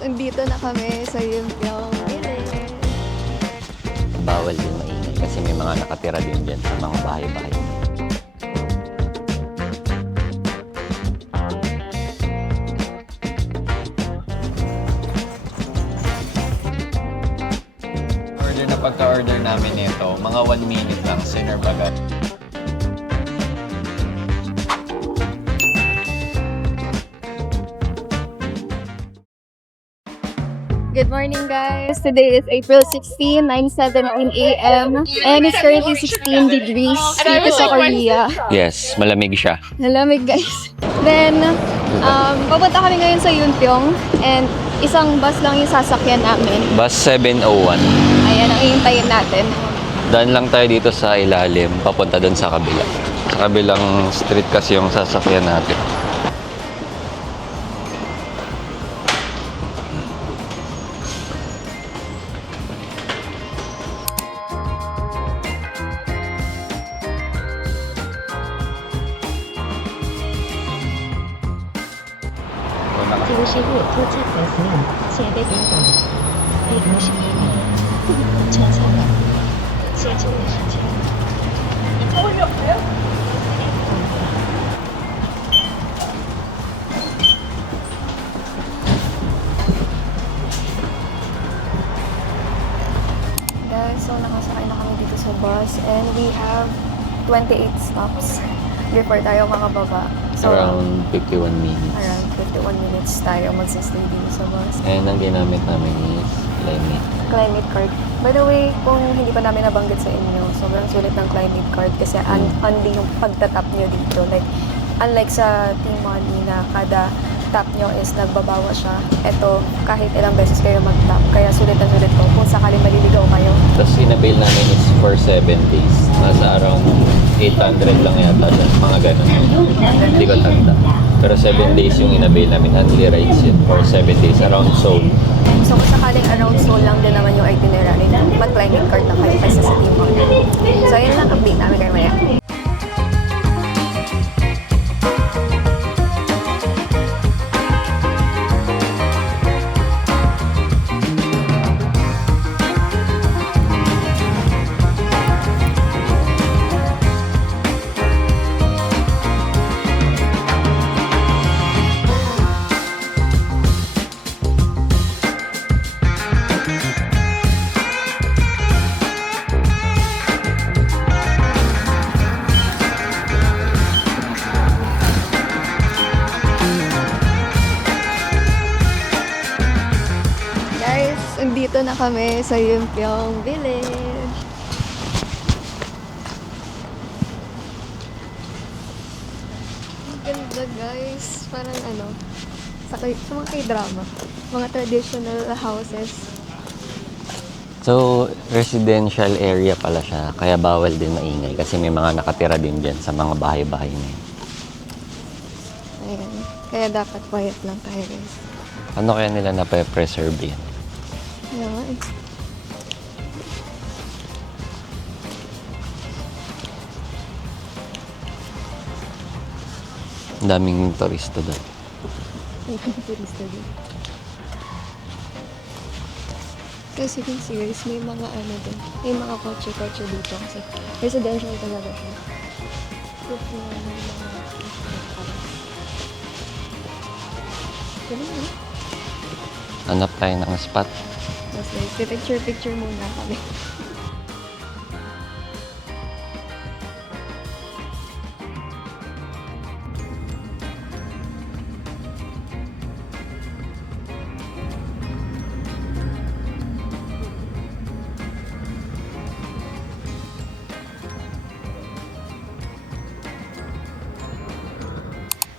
Andito na kami sa Yumpiang Village. Bawal din maingay kasi may mga nakatira din dyan sa mga bahay-bahay. Order na pagka-order namin nito, mga 1 minute lang, sinerve agad. Good morning, guys. Today is April 16, 9:17 a.m. And it's currently 16 degrees dito sa Korea. Yes, malamig siya. Nalamig, guys. Then, papunta kami ngayon sa Yunpyong. And isang bus lang yung sasakyan namin. Bus 701. Ayan, ang iintayin natin. Daan lang tayo dito sa ilalim, papunta doon sa kabila. Sa kabilang street kasi yung sasakyan natin. 지구시로 도착했으면 제대입니다. 152m 좌측으로 제주시죠. Guys, so nakasakay na kami dito sa bus. And we have 28 stops before tayo makababa. So, Around 51 minutes. around 51 minutes tayo magsistay dito sa bus. And ang ginamit namin is climate. Climate card. By the way, kung hindi pa namin nabanggit sa inyo, sobrang sulit ng climate card kasi only yung pagtatap nyo dito. Like, unlike sa Team Money na kada tap nyo is nagbabawa siya. Ito, kahit ilang beses kayo mag-tap. Kaya sulit na sulit ko kung sakaling maliligaw kayo. Tapos inabail namin is for 7 days. Nasa around 800 lang yata dyan. Mga ganun. Hindi ko tanda. Pero 7 days yung inabail namin. Only rides yun for 7 days around Seoul. So kung sakaling around Seoul lang din naman yung itinerary, mag-climate card na kayo kaysa sa Team Money. So yun lang update namin kayo maya. Guys, andito na kami sa Yumpiang Village. Ang ganda, guys. Parang sa mga k-drama. Mga traditional houses. So, residential area pala siya. Kaya bawal din maingay kasi may mga nakatira din dyan sa mga bahay-bahay na yun. Ayan. Kaya dapat quiet lang tayo, guys. Ano kaya nila na-preserve yan? Yeah, Ang daming turista doon. turista din. Kasi you can see, guys, may mga din. May mga kotse-kotse dito kasi residential talaga siya. Kasi may mga ganun, no? Hanap tayo ng spot. Tapos guys, picture muna kami.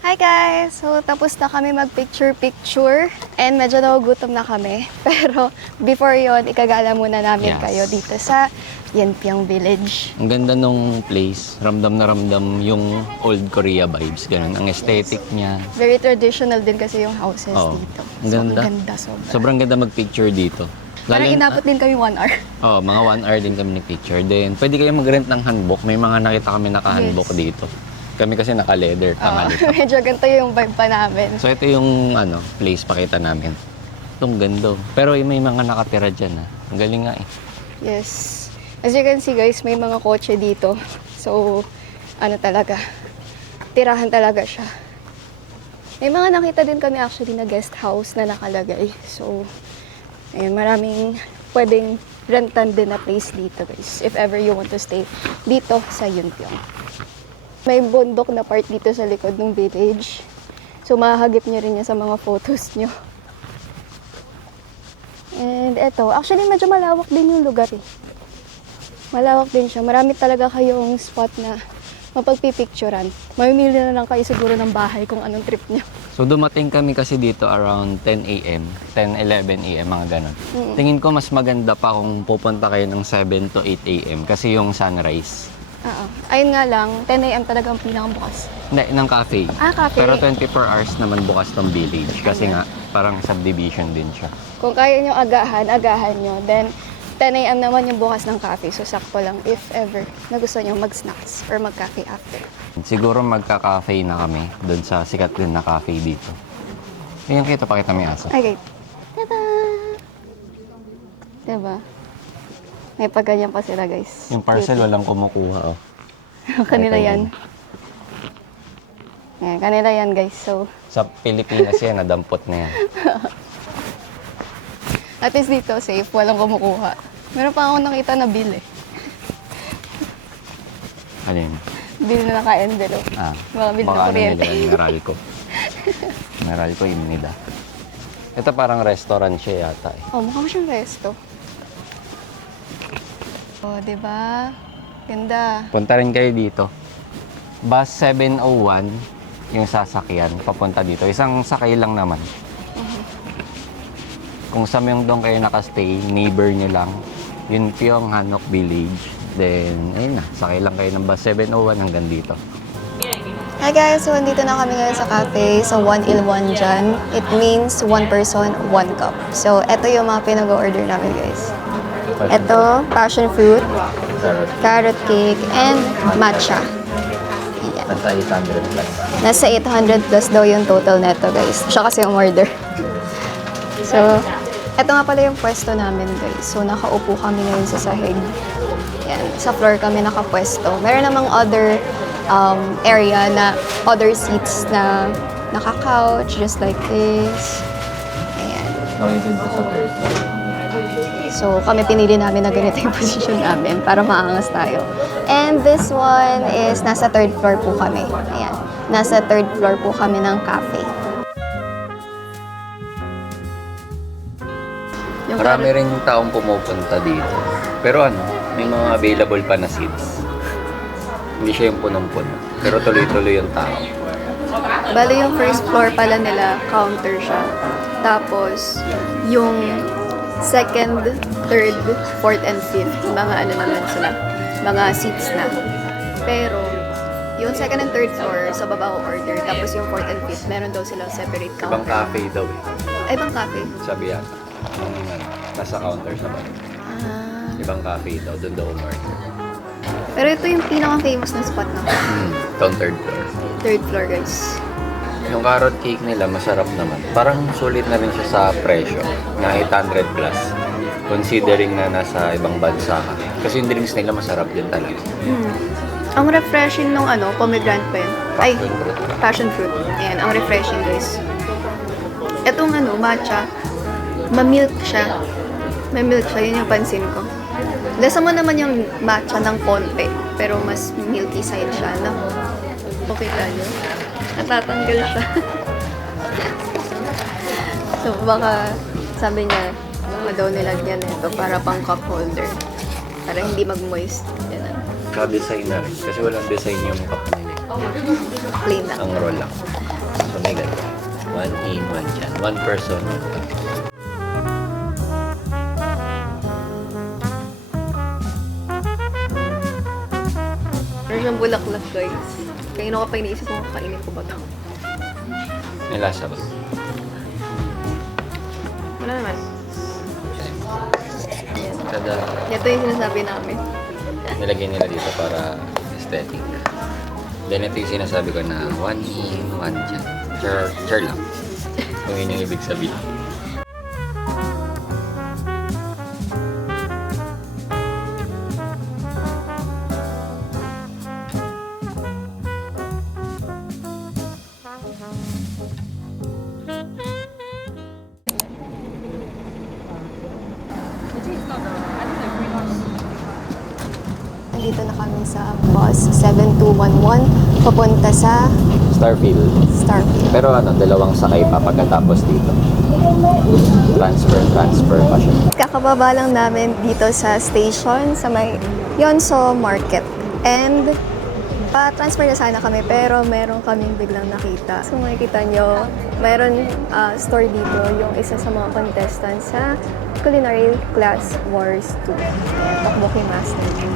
Hi guys! So, tapos na kami mag-picture-picture and medyo nagugutom na kami. Pero before yon, ikagala muna namin Yes. kayo dito sa Yunpyong Village. Ang ganda nung place. Ramdam na ramdam yung old Korea vibes. Ganun. Ang aesthetic niya. Very traditional din kasi yung houses Oo. dito. Ang So, ganda. ang ganda sobra. Sobrang ganda mag-picture dito. Parang inabot din kami 1 hour. Mga 1 hour din kami nag-picture. Then, pwede kayo mag-rent ng hanbok. May mga nakita kami naka-hanbok Yes. dito. Kami kasi naka-leather, Oo. tangali. Medyo ganito yung vibe pa namin. So ito yung place pakita namin. Itong ganda. Pero may mga nakatira dyan, ha. Ang galing nga, eh. Yes. As you can see guys, may mga kotse dito. So, ano talaga, tirahan talaga siya. May mga nakita din kami actually na guest house na nakalagay. So, ayun, maraming pwedeng rentan din na place dito guys. If ever you want to stay dito sa Yunpyong. May bundok na part dito sa likod ng village. So, mahahagip nyo rin yan sa mga photos nyo. And eto, actually medyo malawak din yung lugar eh. Malawak din siya. Marami talaga kayong spot na mapagpipicturan. Mamimili na lang kayo siguro ng bahay kung anong trip nyo. So dumating kami kasi dito around 10 a.m., 10, 11 a.m., mga ganon. Tingin ko mas maganda pa kung pupunta kayo ng 7 to 8 a.m. kasi yung sunrise. Oo. Ayun nga lang, 10 a.m. talaga ang pinakabukas. Hindi, ng cafe. Ah, cafe. Pero 24 hours naman bukas tong village kasi nga parang subdivision din siya. Kung kaya nyo agahan nyo. Then, 10 a.m. naman yung bukas ng cafe. So, sakto lang if ever na gusto nyo mag-snacks or mag-cafe after. Siguro magka-cafe na kami doon sa sikat din na cafe dito. Ayan, pakita mo yung aso. Okay. Tada! Diba? May pagganyan pa sila, guys. Yung parcel walang kumukuha, oh. Kanila yan. Yan, kanila yan, guys. So, Sa Pilipinas yan, nadampot na yan. at least dito, safe. Walang kumukuha. Meron pa ako nakita na bill eh. Alin? Bill na naka-envelope. Ah, Mga bill na baka ano kuryente. nila, Meralco. Meralco, Imnida. Ito parang restaurant siya yata eh. Oh, mukha mo siyang resto. Oh, diba? Ganda. Punta rin kayo dito. Bus 701 yung sasakyan, papunta dito. Isang sakay lang naman. Kung sa yung doon kayo nakastay, neighbor nyo lang, Yunpyong Hanok Village. Then, ayun na, sakay lang kayo ng bus 701 hanggang dito. Hi guys! So, andito na kami ngayon sa cafe sa 1Il1 dyan. It means one person, one cup. So, eto yung mga pinag-order namin guys. Eto, passion fruit, carrot cake, and matcha. Ayan. Nasa 800 plus. Nasa 800 plus daw yung total neto guys. Siya kasi yung order. So, eto nga pala yung pwesto namin guys. So, nakaupo kami ngayon sa sahig. Yan, sa floor kami nakapwesto. Meron namang other area na other seats na naka-couch, just like this. Ayan. Okay din to sa first. So, kami pinili namin na ganito yung position namin para maangas tayo. And this one is nasa third floor po kami. Ayan. Nasa third floor po kami ng cafe. Marami rin taong pumupunta dito. Pero ano, may mga available pa na seats. Hindi siya yung punong-puno. Pero tuloy-tuloy yung tao. Bali yung first floor pala nila, counter siya. Tapos, yung second, third, fourth, and fifth, mga ano naman sila, mga seats na. Pero, yung second and third floor, sa baba ko order. Tapos yung fourth and fifth, meron daw silang separate counter. Ibang cafe daw eh. Ay, ibang cafe? Sabi yata. Nasa counter sa baba. Ah. Ibang cafe daw. Doon daw umorder. Pero ito yung pinaka-famous na spot na. Itong third floor. Third floor, guys. Yung carrot cake nila, masarap naman. Parang sulit na rin siya sa presyo. Na 800 plus. Considering na nasa ibang bansa ka. Kasi yung drinks nila masarap din talaga. Ang refreshing nung ano, pomegranate pa yun. Ay, Passion fruit. passion fruit. Ayan, ang refreshing, guys. Itong ano, matcha, ma-milk siya. May milk siya, yun yung pansin ko. Lasa mo naman yung matcha ng konti, pero mas milky side siya, no? Okay tayo. Natatanggal siya. So, baka sabi niya, daw nilagyan ito para pang cup holder. Para hindi mag-moist. Yan. Ka-design na rin. Kasi walang design yung cup nila. Plain lang. Ang roll lang. So may ganun. 1 in, 1 dyan. 1 person, 1 cup. Meron siyang bulaklak, guys. Kanino ka pa iniisip mo, kainin ko ba ito? May lasa ba? Wala naman. Kada Ito yung sinasabi namin. nilagay nila dito para aesthetic. Then ito yung sinasabi ko na 1 in, 1 dyan. Char lang. Kung yun yung ibig sabihin. Nandito na kami sa bus 7211 papunta sa Starfield. Starfield. Pero dalawang sakay pa pagkatapos dito. Transfer pa siya. Kakababa lang namin dito sa station sa may Yonso Market. And pa-transfer na sana kami pero meron kaming biglang nakita. So makikita nyo, meron store dito yung isa sa mga contestants sa Culinary Class Wars 2. Tokboki Master.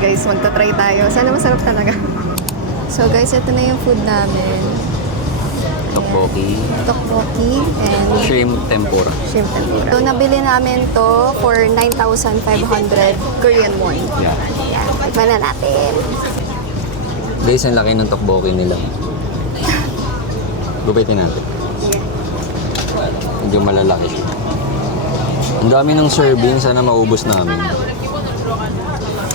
Guys, magta-try tayo. Sana masarap talaga. So guys, ito na yung food namin. Tteokbokki, Tteokbokki and shrimp tempura. shrimp tempura. So nabili namin to for 9,500 Korean won. Yeah. Yan, tikman na natin. Guys, ang laki ng tteokbokki nila. Gupitin natin. Yeah. Medyo malalaki siya. Ang dami ng serving, sana maubos namin.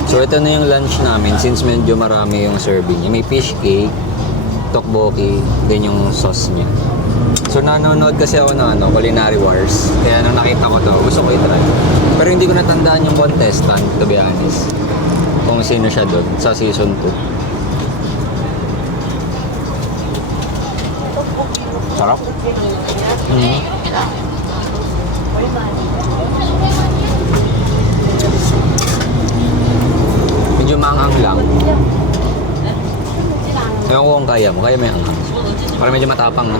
So ito na yung lunch namin since medyo marami yung serving niya. May fish cake, tteokbokki, then yung sauce niya. So nanonood kasi ako ng Culinary Wars. Kaya nung nakita ko to, gusto ko i-try. Pero hindi ko natandaan yung contestant, to be honest. Kung sino siya doon sa season 2. Sarap. Medyo maanghang lang. Ewan ko kung kaya mo. Kaya may anghang. Para medyo matapang, no?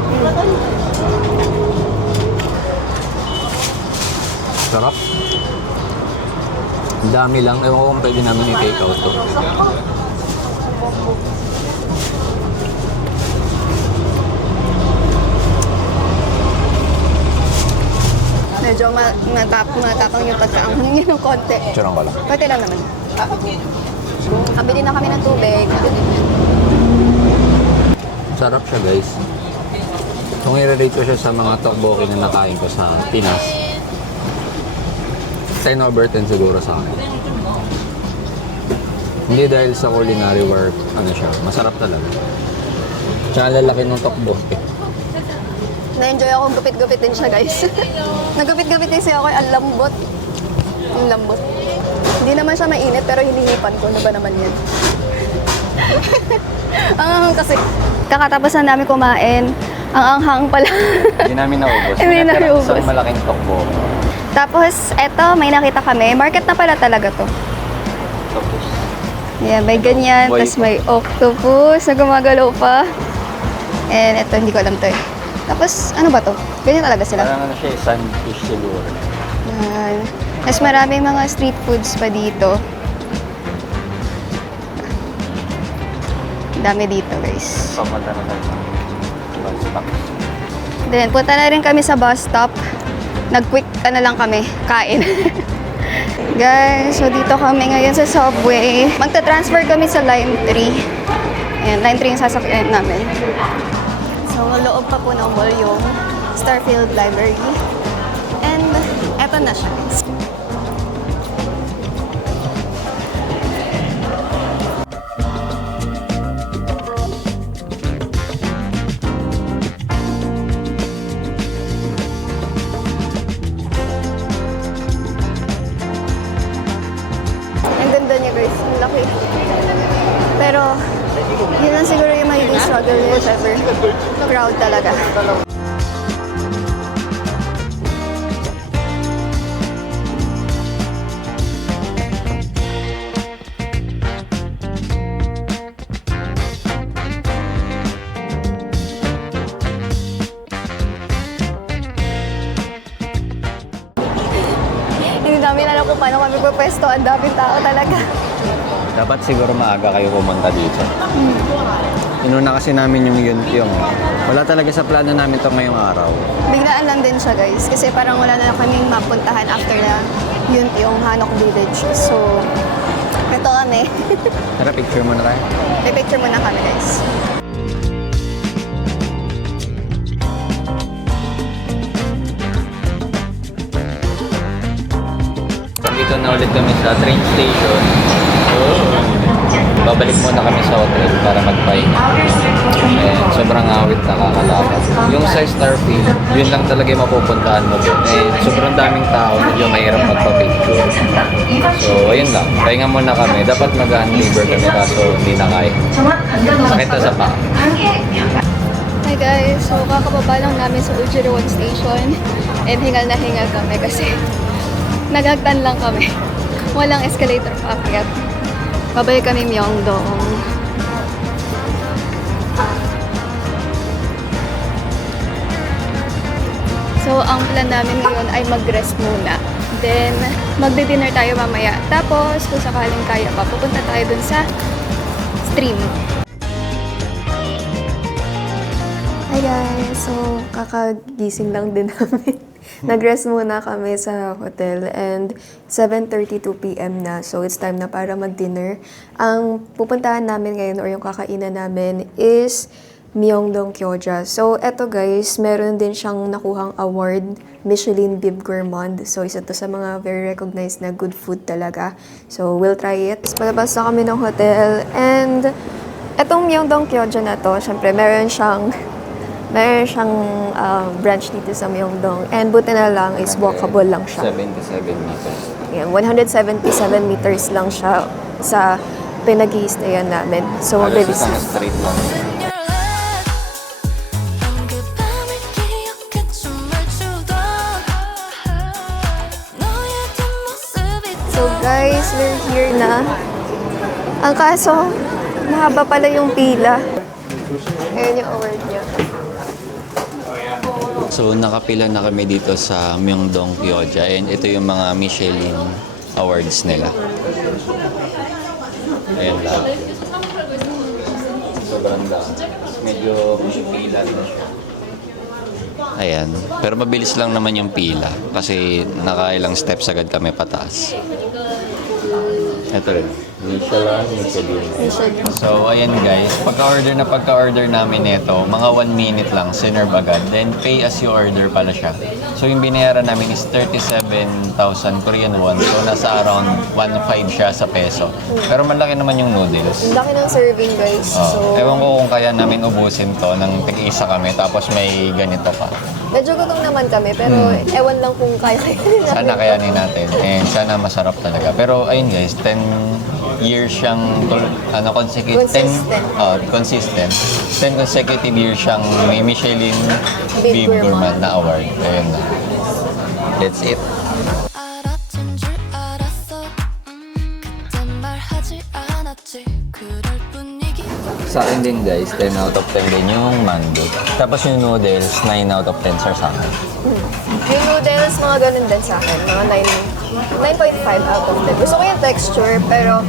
Sarap. Ang dami lang. Ewan ko kung pwede namin i-take out to. Medyo matapang yung pagkaanghang niya ng konti. Tsurang ko lang. Konti lang naman. Kabili na kami ng tubig. Sarap siya, guys. Kung i-rate ko siya sa mga tteokbokki na nakain ko sa Pinas, 10/10 siguro sa akin. Hindi dahil sa culinary work, siya, masarap talaga. Tsaka lalaki ng tteokbokki. Na-enjoy akong gupit-gupitin siya, guys. Nagupit-gupitin siya ako, ang lambot. Yung lambot. Hindi naman siya mainit, pero hinihipan ko. Ano ba naman yan? Ang anghang kasi. Kakatapos na namin kumain. Ang anghang pala. Hindi namin naubos. Hindi naubos. Isang malaking tteokbokki. Tapos, eto, may nakita kami. Market na pala talaga to. Tapos, Yan, may ganyan. Boy. Tapos may octopus na gumagalaw pa. And eto, hindi ko alam to eh. Tapos, ano ba to? Ganyan talaga sila. parang siya, sunfish siguro. Yan. Mas maraming mga street foods pa dito. Dami dito, guys. Papunta na tayo sa bus stop. Then, punta na rin kami sa bus stop. Nag-quick na lang kami, kain. Guys, so dito kami ngayon sa subway. Magta-transfer kami sa Line 3. Ayan, Line 3 yung sasakyan namin. So, loob pa po ng mall yung Starfield Library. And, eto na siya. Ang ganda niya, guys. Ang laki. Pero, yun lang siguro yung magiging struggle niya if ever. Crowd talaga. Hindi namin alam kung paano kami pwesto. Ang daming tao talaga. Dapat siguro maaga kayo pumunta dito. Inuna kasi namin yung Yuntyong. Wala talaga sa plano namin to ngayong araw. Biglaan lang din siya, guys. Kasi parang wala na kaming mapuntahan after na yun yung Hanok Village. So, ito kami. Tara, picture mo na tayo. May picture muna kami, guys. nandito na ulit kami sa train station. Babalik muna kami sa hotel para magpahinga. And sobrang awit, nakakalakad. Yung sa Starfield, yun lang talaga yung mapupuntahan mo doon. And sobrang daming tao, medyo mahirap magpa-picture. So, ayun lang. Pahinga muna kami. Dapat mag-handover kami kaso hindi na kaya. Sakit na sa paa. Hi guys, so kakababa lang namin sa Ujirwan Station and hingal na hingal kami kasi naghagdan lang kami. Walang escalator paakyat. Babalik kami Myeongdong. So, ang plan namin ngayon ay mag-rest muna. Then, magdi-dinner tayo mamaya. Tapos, kung sakaling kaya pa, pupunta tayo dun sa stream. Hi guys! So, kakagising lang din namin. Nag-rest muna kami sa hotel and 7:32 p.m. na. So, it's time na para mag-dinner. Ang pupuntahan namin ngayon or yung kakainan namin is Myeongdong Gyoza. So, eto guys, meron din siyang nakuhang award, Michelin Bib Gourmand. So, isa to sa mga very recognized na good food talaga. So, we'll try it. Palabas na kami ng hotel and etong Myeongdong Gyoza na to, syempre, meron siyang branch dito sa Myeongdong. And buti na lang is walkable lang siya. 77 meters. Yan, 177 meters lang siya sa pinag-i-stayan namin. So, Halos mabilis. isang straight lang. So guys, we're here na. Ang kaso, mahaba pala yung pila. Ayan yung award niya. So, nakapila na kami dito sa Myeongdong Gyoza and ito yung mga Michelin awards nila. Ayan lang. Sobrang lang. Medyo pila na siya. Ayan. Pero mabilis lang naman yung pila kasi nakailang steps agad kami pataas. Ito rin. Michelin. So, ayan guys. Pagka-order namin nito, mga 1 minute lang, sinerve agad. Then, pay as you order pala siya. So, yung binayaran namin is 37,000 Korean won. So, nasa around 1.5 siya sa peso. Pero malaki naman yung noodles. Ang laki ng serving guys. So, Ewan ko kung kaya namin ubusin to ng tig-isa kami tapos may ganito pa. medyo gutom naman kami, pero ewan lang kung kaya Sana kayanin natin and sana masarap talaga. Pero ayun guys, 10 years siyang consistent. 10 consecutive years siyang may Michelin Bib Bib Gourmand na award. Ayun na. That's it. 알았던 줄 알았어 그땐 말하지 않았지 그럴 분위기 Sa akin din guys, 10 out of 10 din yung mando. Tapos yung noodles, 9 out of 10 sa akin. Yung noodles, mga ganun din sa akin. Mga 9.5 out of 10. Gusto ko yung texture, pero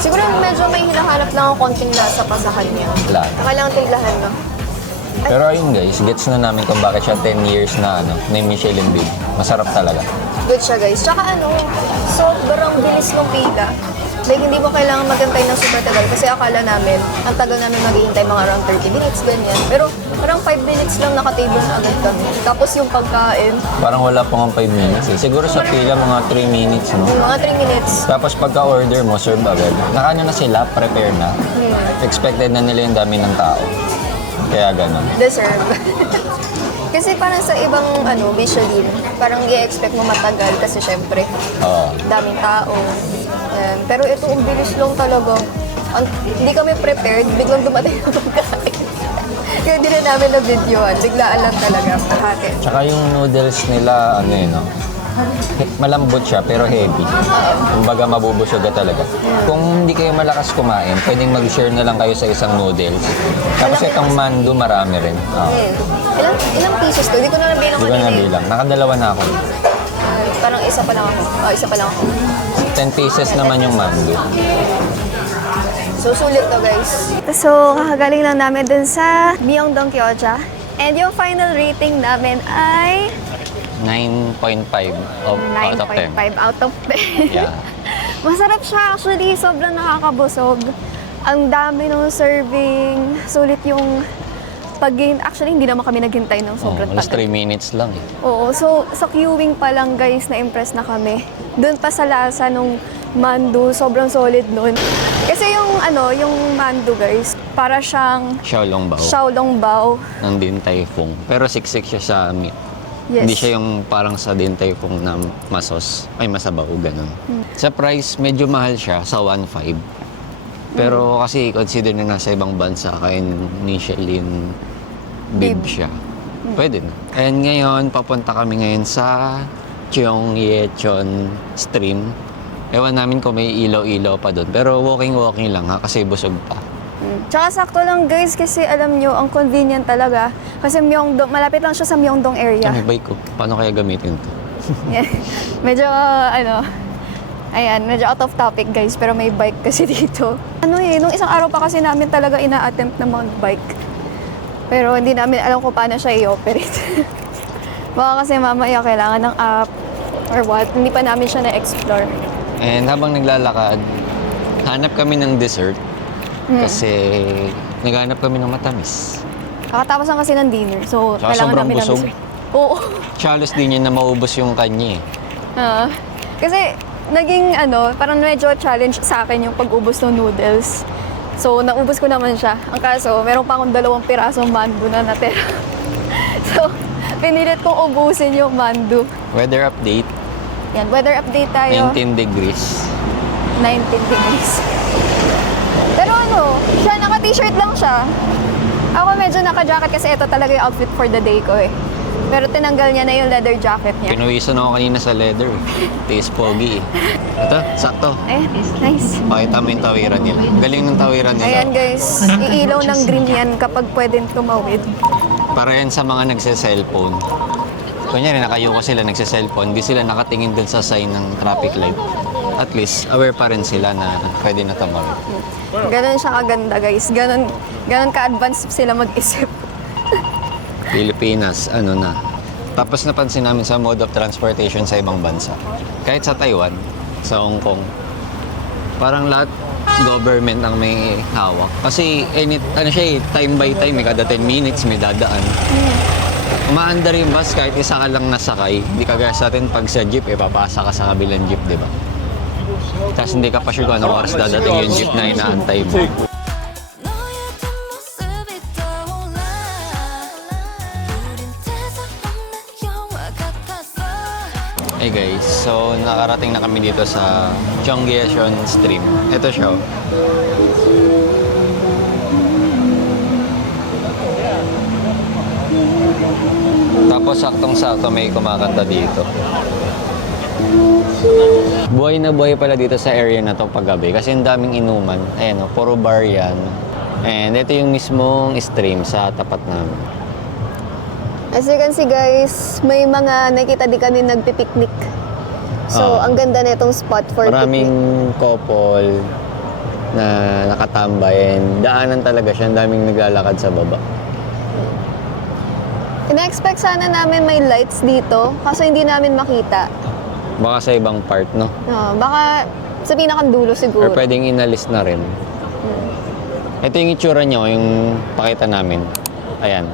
siguro medyo may hinahanap lang ang konting lasa pa sa kanya. Lahat. Kailangan timplahan, no? Pero ayun guys, gets na namin kung bakit siya 10 years na na Michelin Bib. Masarap talaga. Good siya, guys. Tsaka sobrang bilis ng pila. Like, hindi mo kailangan magantay ng super tagal kasi akala namin, ang tagal namin maghihintay mga around 30 minutes, ganyan. Pero parang 5 minutes lang naka-table na agad kami. Tapos yung pagkain, Parang wala pa nga 5 minutes eh. Siguro sa pila mga 3 minutes, no? mga 3 minutes. Tapos pagka-order mo, serve agad. Nakaano na sila, prepare na. Expected na nila yung dami ng tao. Kaya ganun. Deserve. Kasi parang sa ibang Michelin, parang i-expect mo matagal kasi syempre, Oo. daming tao. Ayan. Pero ito, ang bilis lang talaga. Hindi kami prepared, biglang dumating ang pagkain. Kaya hindi na namin na-videoan, biglaan lang talaga. Pakate. Tsaka yung noodles nila, no? Malambot siya pero heavy. Kumbaga mabubusog ka talaga. Kung hindi kayo malakas kumain, pwedeng mag-share na lang kayo sa isang noodles. Tapos itong mando, marami rin. Ilang pieces to? Hindi ko na nabilang Hindi ko nabilang. Nakadalawa na ako. Parang isa pa lang ako. Isa pa lang ako. 10 pieces naman yung mando. So, sulit to, guys. So, kakagaling lang namin dun sa Myeongdong Gyoza. And yung final rating namin ay 9.5 out of 10. 9.5 out of 10. Yeah. Masarap siya actually, sobrang nakakabusog. Ang dami ng serving, sulit yung actually hindi naman kami naghintay ng sobrang Alas 3 tagal. minutes lang eh. Oo, so sa queuing pa lang guys, na-impress na kami. Doon pa sa lasa nung mandu, sobrang solid nun. Kasi yung mandu guys, para siyang Xiaolongbao xiaolongbao. ng Din Tai Fung. Pero siksik siya sa meat. Yes. Hindi siya yung parang sa Din Tai Fung na masos. Ay, masabaw, ganun. Sa price, medyo mahal siya sa 1.5. Pero kasi consider na nasa ibang bansa kaya Michelin bib siya. Pwede na. And ngayon, papunta kami ngayon sa Cheonggyecheon Stream. Ewan namin kung may ilaw-ilaw pa doon. Pero walking-walking lang ha, kasi busog pa. Tsaka sakto lang guys, kasi alam nyo, ang convenient talaga. Kasi Myeongdong, malapit lang siya sa Myeongdong area. May bike ko. Paano kaya gamitin to? Yeah. Medyo, medyo out of topic guys, pero may bike kasi dito. Nung isang araw pa kasi namin talaga ina-attempt na mag-bike. Pero hindi namin alam kung paano siya i-operate. Baka kasi mamaya kailangan ng app or what, hindi pa namin siya na-explore. And habang naglalakad, hanap kami ng dessert. Kasi naghanap kami ng matamis. Kakatapos lang kasi ng dinner, so Tsaka kailangan sobrang namin busog. ng Oo. Chalos din niya na maubos yung kanya eh. Kasi naging parang medyo challenge sa akin yung pag-ubos ng noodles. So, naubos ko naman siya. Ang kaso, meron pa akong 2 pirasong mandu na natira. So, pinilit kong ubusin yung mandu. Weather update, Yan, weather update tayo. 19 degrees. 19 degrees. Pero siya naka-t-shirt lang siya. Ako medyo naka-jacket kasi ito talaga yung outfit for the day ko eh. Pero tinanggal niya na yung leather jacket niya. Pinuwisan ako kanina sa leather eh. Tiis pogi eh. Ito, sakto. Ayan, nice. Pakita mo yung tawiran nila. Galing ng tawiran nila. Ayan guys, iilaw ng green yan kapag pwedeng tumawid. Para yan sa mga nagse-cellphone. Kunyari, nakayuko sila, nagse-cellphone. Hindi sila nakatingin dun sa sign ng traffic light. At least, aware pa rin sila na pwede na tumawid. Ganon siya kaganda guys. Ganon ka-advanced sila mag-isip. Pilipinas, na. Tapos napansin namin sa mode of transportation sa ibang bansa. Kahit sa Taiwan, sa Hong Kong, parang lahat government ang may hawak. Kasi time by time, kada 10 minutes may dadaan. Umaandar yung bus kahit isa ka lang nasakay. Hindi kagaya sa atin pag sa jeep, papasa ka sa kabilang jeep, di ba? Tapos hindi ka pa sure kung anong oras dadating yung jeep na inaantay mo. 너의 뒷모습이 떠올라 우린 대사 없는 영화 같았어 Hey guys, so nakarating na kami dito sa Cheonggyecheon Stream. Ito siya. Tapos saktong-sakto may kumakanta dito. Buhay na buhay pala dito sa area na to paggabi kasi ang daming inuman. Ayan o, puro bar yan. And ito yung mismong stream sa tapat namin. As you can see guys, may mga nakita di kami nagpipiknik. So, ang ganda na itong spot for Maraming picnic. couple na nakatambay and daanan talaga siya. Ang daming naglalakad sa baba. Ina-expect sana namin may lights dito, kaso hindi namin makita. Baka sa ibang part, no? Baka sa pinakang-dulo siguro. Or pwedeng inalis na rin. Ito yung itsura nyo, yung pakita namin. Ayan.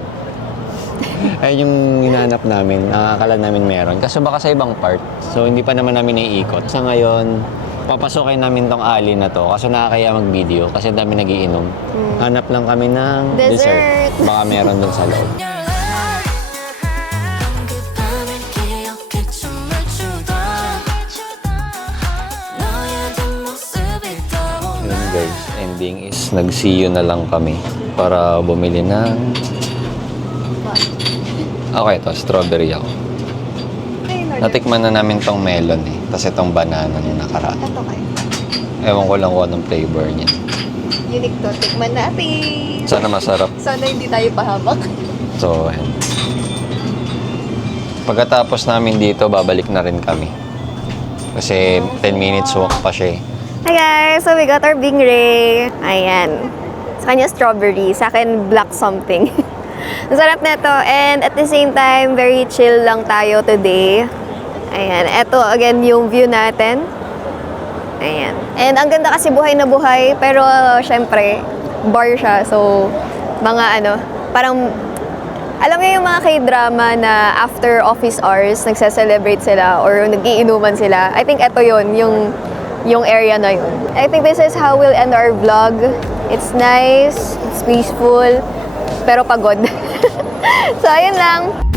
Ayan yung hinahanap namin. Nakakala namin meron. Kaso baka sa ibang part. So, hindi pa naman namin naiikot. Sa ngayon, papasokin namin tong alley na to. Kaso nakakaya mag-video. Kasi dami nagiinom. Hanap lang kami ng Dessert. Baka meron dun sa loob. Your love 그 밤을 기억해 춤을 추던 너의 뒷모습이 떠올라 Yun guys, ending is nag-see you na lang kami para bumili ng... Okay, ito, strawberry ako. Natikman na namin tong melon eh. Tapos itong banana nung nakaraan. Ito kayo. Ewan ko lang kung anong flavor niya. Unique to. Tikman natin. Sana masarap. Sana hindi tayo pahabak. So, ayan. Pagkatapos namin dito, babalik na rin kami. Kasi 10 minutes walk pa siya eh. Hi guys! So we got our bingray. Ayan. Sa kanya strawberry. Sa akin black something. Ang sarap nito. And at the same time, very chill lang tayo today. Ayan. Ito again yung view natin. Ayan. And ang ganda kasi buhay na buhay. Pero syempre, bar siya. So, mga parang, alam niyo yung mga K-drama na after office hours, nagse-celebrate sila or nagiinuman sila. I think ito yun, yung area na yun. I think this is how we'll end our vlog. It's nice, it's peaceful, pero pagod. So, ayun lang.